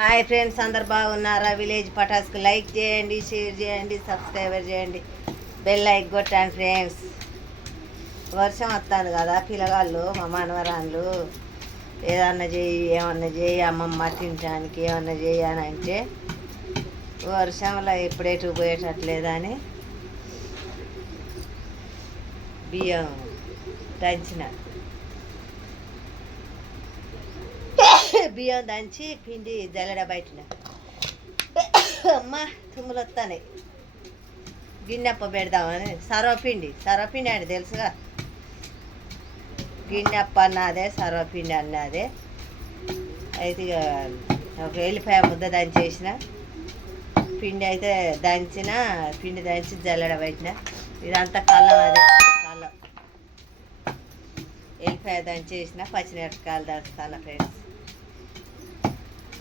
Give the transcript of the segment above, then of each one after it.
Hi friends అందరు బాగున్నారా? Village పటాస్కి లైక్ చేయండి షేర్ చేయండి సబ్స్క్రైబర్ చేయండి. బెల్ లైక్ కొట్టండి ఫ్రెండ్స్. వర్షం వస్తుంది కదా పిల్లగాళ్ళు మా మనవరాళ్ళు. ఏదన్నా చేయి ఏమన్నా చేయి అమ్మమ్మ తినడానికి ఏమన్నా చేయి అంటే వర్షంలో ఎప్పుడేటు పోయేటట్లేదని బియ్యం దంచిన బియ్యం దంచి పిండి జల్లడ బయటన. అమ్మ తుమ్ములు వస్తాయి గిన్నెప్ప పెడదామని సర్వపిండి సర్వపిండి అంటే తెలుసుగా? గిన్నెప్ప అన్నదే సర్వపిండి అన్నదే. అయితే ఒక ఎల్లిపాయ ముద్ద దంచేసిన. పిండి అయితే దంచిన పిండి దంచి జల్లడ పెట్టిన ఇదంతా కళ్ళం అదే కళ్ళం ఎల్లిపాయ దంచేసిన పచ్చిమిరపకాయలు దంచుతాను ఫ్రెండ్స్.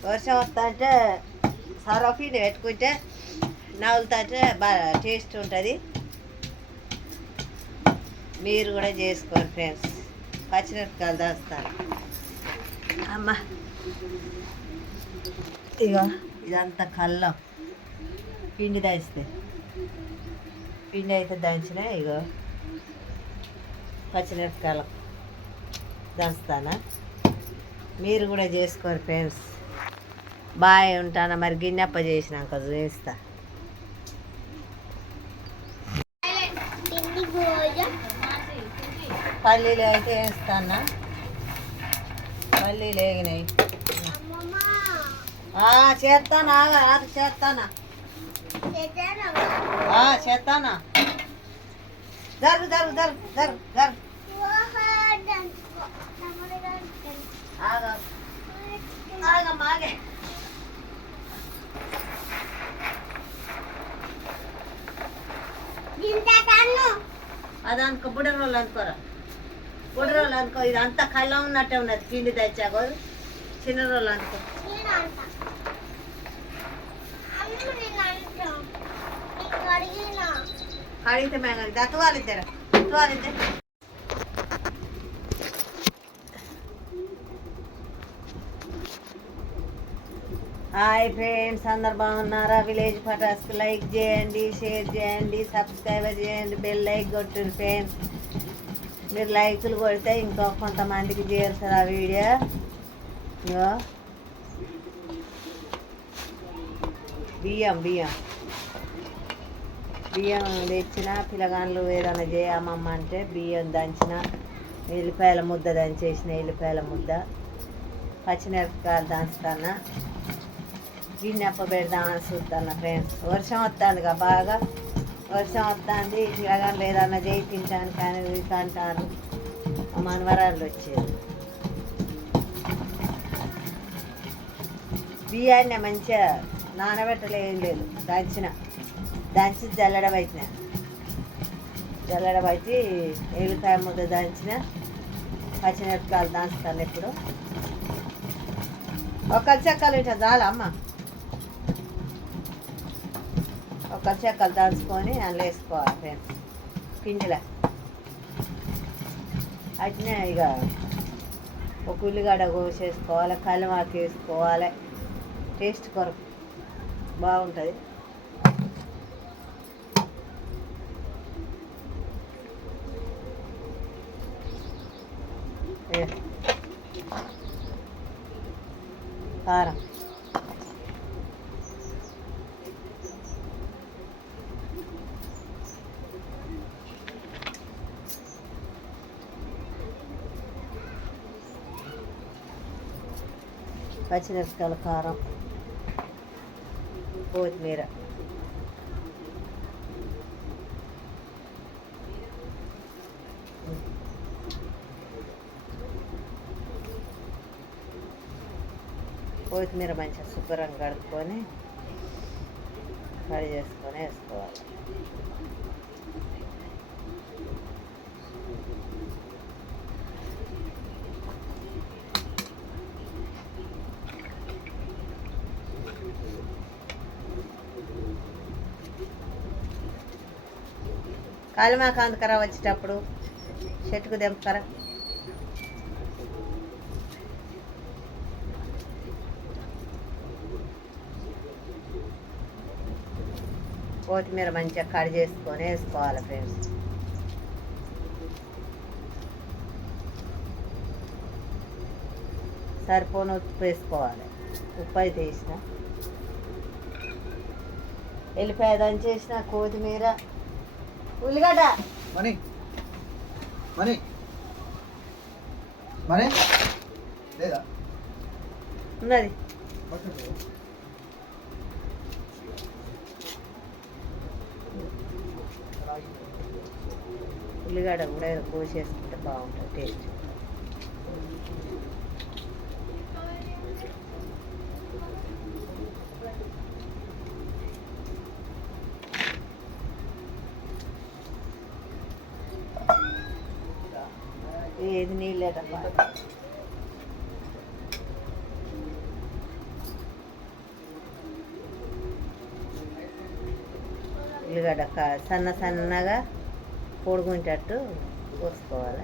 వర్షం వస్తా అంటే సరఫీని పెట్టుకుంటే నవ్వులుతుంటే బాగా టేస్ట్ ఉంటుంది. మీరు కూడా చేసుకోండి ఫ్రెండ్స్. పచ్చిమిరపకాయలు దాస్తాను. అమ్మ. ఇగో ఇదంతా కల్లం. పిండి దంచితే పిండి అయితే దంచిన ఇగో పచ్చిమిరపకాయలు దంచుతానా మీరు కూడా చేసుకోరు ఫ్రెండ్స్. బాయ్ ఉంటాను? మరి గిన్నెప్ప చేసినాక చూపిస్తా. పల్లీలు అయితే వేస్తానా? పల్లీలు వేగినాయి. ఆ, చేస్తానా? అది చేస్తానా? చేస్తానా? జరుగు జరుగు జరుగు జరుగు జరుగు. ఆగా ఆగే. అది అనుకో బుడ్డ రోళ్ళు అనుకోరా. బుడ్డ రోళ్ళు అనుకో ఇది అంతా కళ్ళ ఉన్నట్టే ఉన్నది పిండి తెచ్చాకో చిన్న రోళ్ళు అనుకో కడిగితే మేము దత్తవాలిద్దరు దత్తవాలిద్దరు హాయ్ ఫ్రెండ్స్ అందరు బాగున్నారా? విలేజ్ ఫటాస్కి లైక్ చేయండి షేర్ చేయండి సబ్స్క్రైబర్ చేయండి బెల్ లైక్ కొట్టండి ఫ్రెండ్స్. మీరు లైకులు కొడితే ఇంకో కొంతమందికి చేరుతుంది ఆ వీడియో. ఇగో. బియ్యం బియ్యం. బియ్యం తెచ్చిన పిల్లగాళ్ళు ఏదైనా చేయమమ్మ అంటే బియ్యం దంచిన ఎల్లిపాయల ముద్ద దంచేసిన ఎల్లిపాయల ముద్ద పచ్చిమిరపకాయలు దంచుతానా? గిన్నెప్ప పెడదామని చూస్తాను ఫ్రెండ్స్ వర్షం వస్తుందిగా బాగా. వర్షం వస్తుంది ఇలాగా ఏదన్నా చేయి తింటాను కానీ అంటారు. మనవరాళ్ళు వచ్చేది బియ్యాన్ని మంచిగా నానబెట్టలేదు లేదు. దంచిన. దంచి జల్లడం పెట్టిన జల్లడం అయితే ఎల్లిపాయ ముద్ద దంచిన. పచ్చిమిరపకాయలు దంచుతాను ఇప్పుడు ఒక చెక్కలు ఇట్లా అమ్మ. ఒక చెక్కలు దాచుకొని అందులో వేసుకోవాలి ఫ్రెండ్స్ పిండిలో. అట్నే ఇక ఒక ఉల్లిగడ్డ కోసేసుకోవాలి కలిమాకు వేసుకోవాలి. టేస్ట్ కొరకు బాగుంటుంది. కారం. పచ్చిమిరపకాయల కారం కొత్తిమీర. కొత్తిమీర మంచిగా శుభ్రంగా కడుక్కొని కడి చేసుకొని వేసుకోవాలి. కాళిమాకాంతకర వచ్చేటప్పుడు చెట్టుకు దింపుతారా కొత్తిమీర మంచిగా కడి చేసుకొని వేసుకోవాలి ఫ్రెండ్స్. సరిపోని ఉప్పు వేసుకోవాలి. ఉప్పు అయితే వేసిన. వెళ్ళిపోయేదాన్ని చేసిన కొత్తిమీర. ఉల్లిగడ్డ. మనీ. మనీ. మనీ. లేదా? ఉన్నది. ఉల్లిగడ్డ కూడా కోసేసుకుంటే బాగుంటుంది టేస్ట్. ఏది నీళ్ళేటప్ప ఉల్లిగడ్డ సన్న సన్నగా పొడుగుంటట్టు కోసుకోవాలి.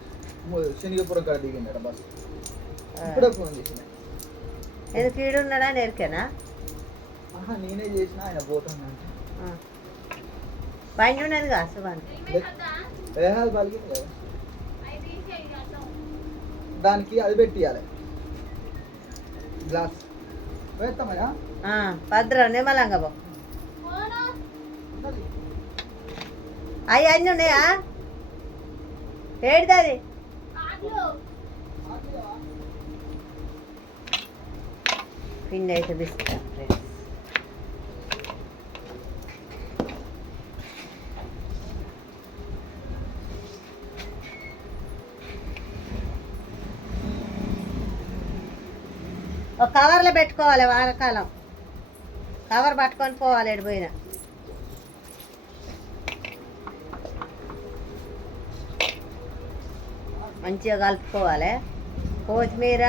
శనిగపురం కాడ దిగిందట బస్. ఇప్పుడే ఫోన్ చేసిన. ఈడున్నాడా నేర్కేనా ఆహా నేనే చేసిన ఆయన పోతాను అంటే. పైన ఉన్నదిగా సుభాన్ దేహాలు పలిగింది కదా. దానికి అది పెట్టియాలి. గ్లాస్. వేస్తామయ్యా భద్ర నిమ్మలంగా పో. అవి అన్నీ ఉన్నాయా? ఏడుతుంది? పిండి అయితే బిస్తా ఫ్రెండ్స్ ఒక కవర్లో పెట్టుకోవాలి వారకాలం కవర్ పట్టుకొని పోవాలి ఎడిపోయినా మంచిగా కలుపుకోవాలి. కొత్తిమీర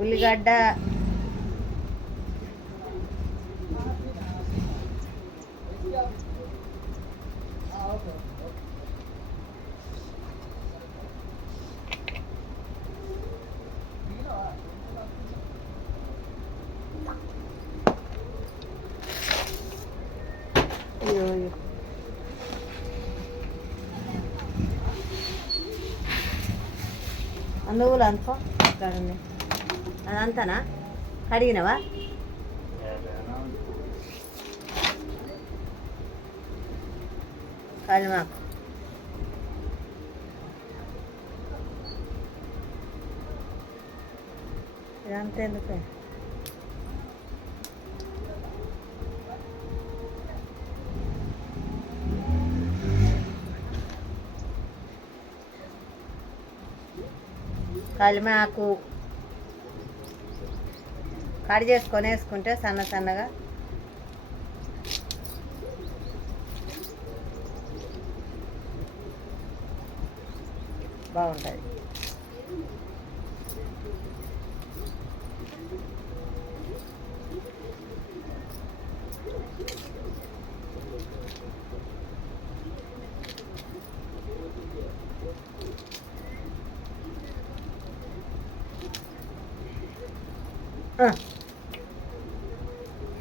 ఉల్లిగడ్డ అయ్యో, అయ్యో. ఆ నువ్వులు అనుకో. అక్కడ ఉన్నాయి అదంతానా కడిగినవా? కలిమాకు ఇదంతా ఎందుకు? కలిమాకు కట్ చేసుకొని వేసుకుంటే సన్న సన్నగా. బాగుంటుంది.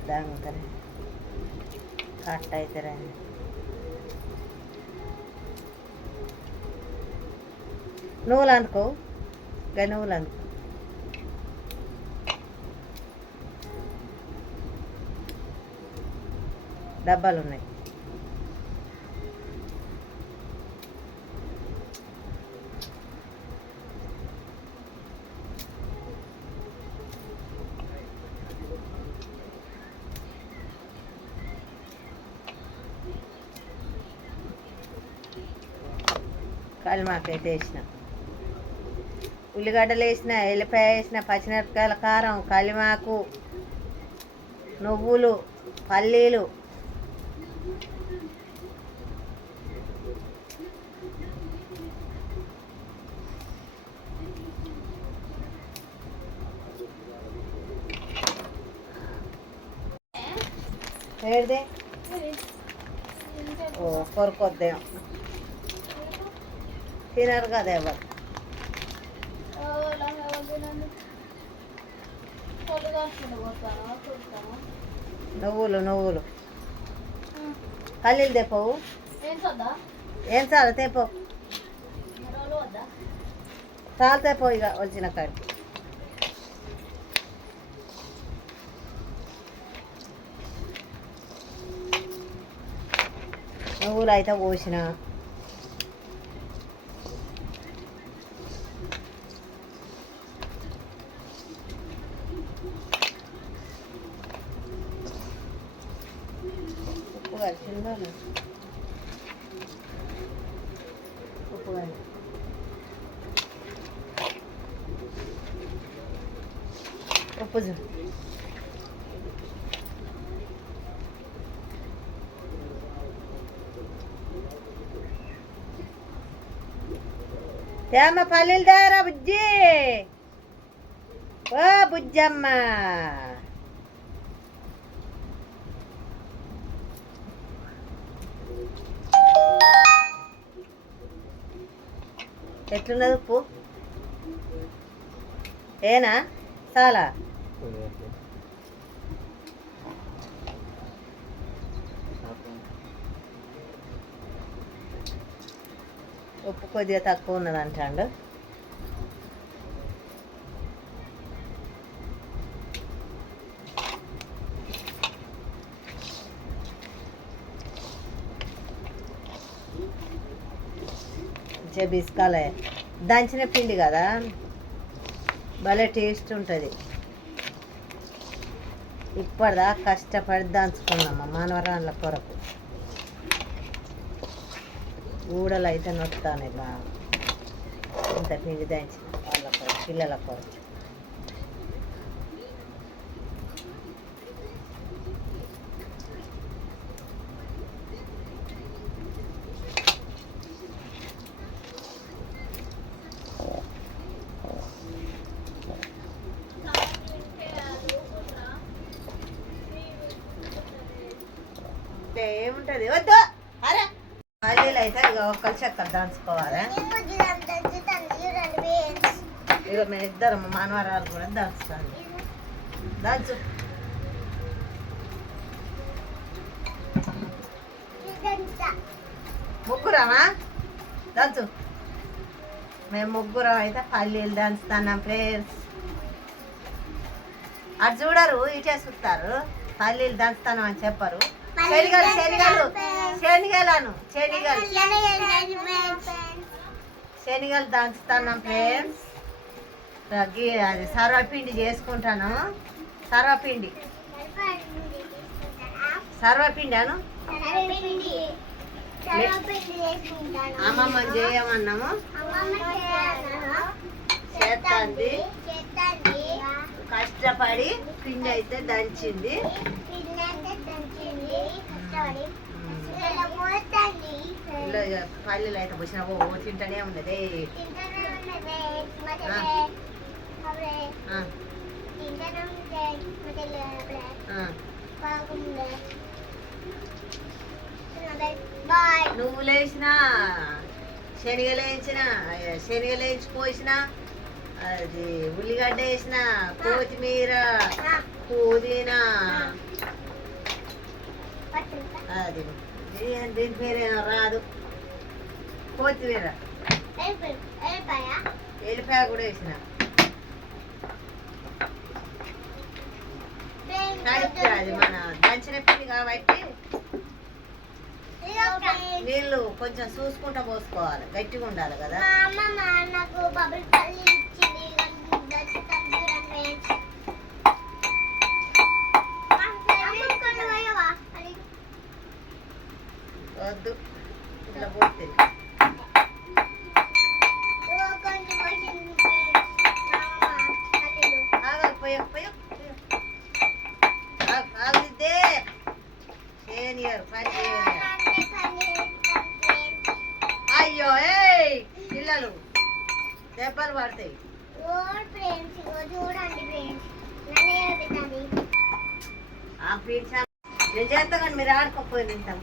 దాంకరే కట్ అవుతారా నువ్వులు అనుకో. ఇంకా నువ్వులు అనుకో. డబ్బాలు ఉన్నాయి. కలిమాకైతే వేసిన. ఉల్లిగడ్డలు వేసిన ఎల్లిపాయ వేసిన పచ్చిమిరపకాయల కారం కలిమాకు నువ్వులు పల్లీలు. ఏడిదే? ఓ కొరకొద్దేమో. తినరు కదా ఎవరు? నువ్వులు నువ్వులు. పల్లీలు తెప్పవు? ఏం చాలు తెప్పో చాలు తెప్పో ఇక వచ్చిన కాడికి. నువ్వులు అయితే పోసిన ఉప్పు కలిసిందో లేదు? ఉప్పు కలిసి ఉప్పు చూ తేమ పల్లీలు దారా బుజ్జి ఓ బుజ్జమ్మ. ఎట్లున్నది ఉప్పు? ఏనా? చాలా. ఉప్పు కొద్దిగా తక్కువ ఉన్నది మంచిగా పిసుకాలి దంచిన పిండి కదా? భలే టేస్ట్ ఉంటుంది. ఇప్పటిదా కష్టపడి దంచుకున్నాము మానవరాళ్ళ కొరకు. ఊడలు అయితే నొత్తాను బాగా ఇంత పిండి దంచిన వాళ్ళ కొరకు పిల్లల కొరకు. అంటే ఏముంటది? వద్దు! అరే! పల్లీలు అయితే ఇక ఒక్కరు చెక్క దాచుకోవాలి ఇక మేము ఇద్దరం మనవరాలు కూడా దాచుతాను దాచు ముగ్గురమా? దాచు మేము ముగ్గురం అయితే పల్లీలు దంచుతున్నాం ఫ్రెండ్స్ అటు చూడరు ఇటే చూస్తారు. పల్లీలు దంచుతాను అని చెప్పరు. శనిగలు శనిగలు శనిగలను శనిగలు శనిగలు దంచుతున్నాం ఫ్రెండ్స్ అది సర్వపిండి చేసుకుంటాను. సర్వపిండి. సర్వపిండి అను అమ్మమ్మ చేయమన్నాము చేస్తాంది. కష్టపడి పిండి అయితే దంచింది పల్లెలు అయితే పోసిన ఓ తింటనే ఉన్నది. నువ్వు ఆ. బాయ్ నువ్వులు వేయించిన వేయించి పోసిన అది ఉల్లిగడ్డ వేసిన కొత్తిమీర పుదీనా. అది. దీని- దీని పేరు రాదు. కొత్తిమీర. ఎల్లిపాయ కూడా వేసిన. అది మన దంచిన పిండి కాబట్టి నీళ్ళు కొంచెం చూసుకుంటా పోసుకోవాలి. గట్టిగా ఉండాలి కదా. నాకు బబుల్ పల్లి వద్దు. ఇట్లా పోతుంది ఆగిద్దే చేయనియరు పని చేయనియరు అయ్యో ఏయ్ పిల్లలు. దెబ్బలు పడతాయి. చూడండి ఆ పీల్చా. నేను మీరు ఆడుకోపోయి తింటాం.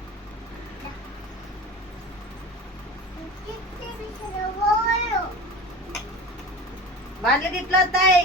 వాళ్ళకి ఇట్లా వస్తాయి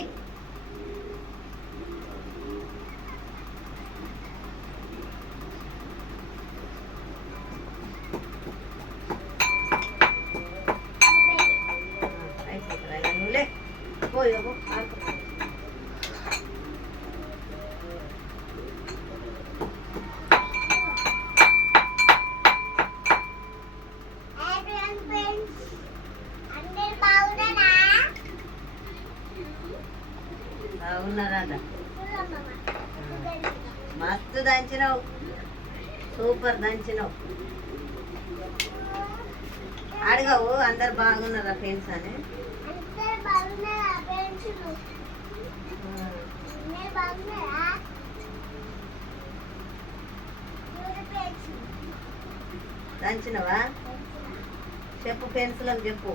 దంచినావు. సూపర్ దంచినావు. అడగవు అందరు బాగున్నారా ఫ్రెండ్స్ అని. దంచినవా. చెప్పు పెన్సిల్ అని చెప్పు.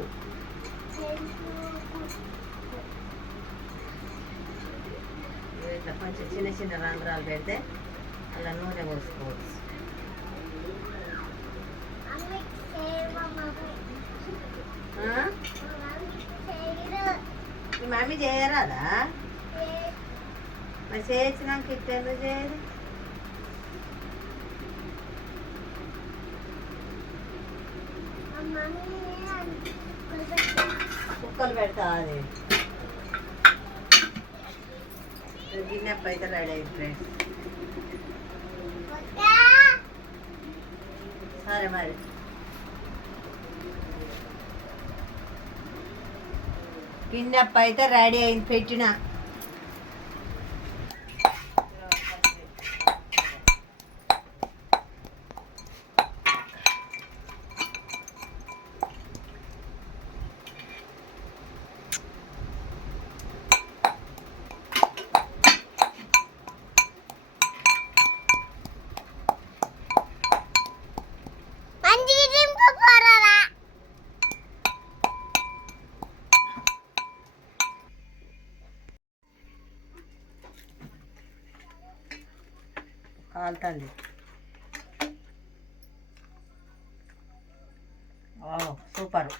ఇట్లా కొంచెం చిన్న చిన్న రంధ్రాలు పెడితే అలా నూనె పోసుకోవచ్చు. మీ మమ్మీ చేయరాదా? మరి చేయించినాక ఇట్టెందుకు చేయదు? కుక్కలు పెడతా అది. అయితే రెడీ అయింది ఫ్రెండ్స్ వద్దా? సరే మరి గిన్నెప్ప అయితే రెడీ అయింది పెట్టినా. కాలుతుంది సూపర్